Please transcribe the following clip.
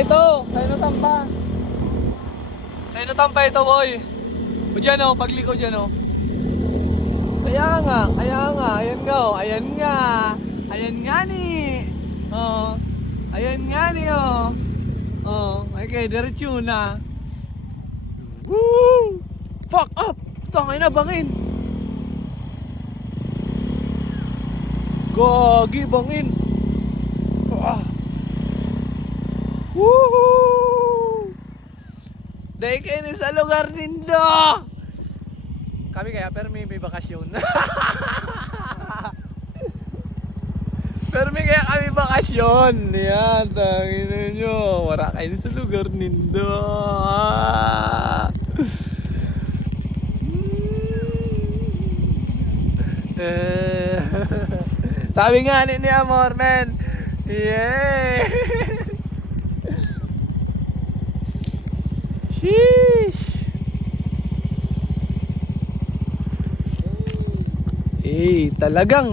ito. Sa inutan pa. Sa inutan pa ito, boy. O dyan o, pagliko dyan o. Kaya nga. Ayan nga o. Ayan nga. Ayan nga ni. Oh. Ayan nga ni o. Oh. Okay, diretso na. Woo! Fuck up! Tangay na, bangin. Gagi, bangin. Ah. Woohoo! Dahil kayo sa lugar nindo. Kami kaya pero may bakasyon. Pero may kaya kami bakasyon. Yan, tangin nyo. Wala kayo sa lugar nindo. Sabi nga ni Amor, men. Yeah. Sheesh. Talagang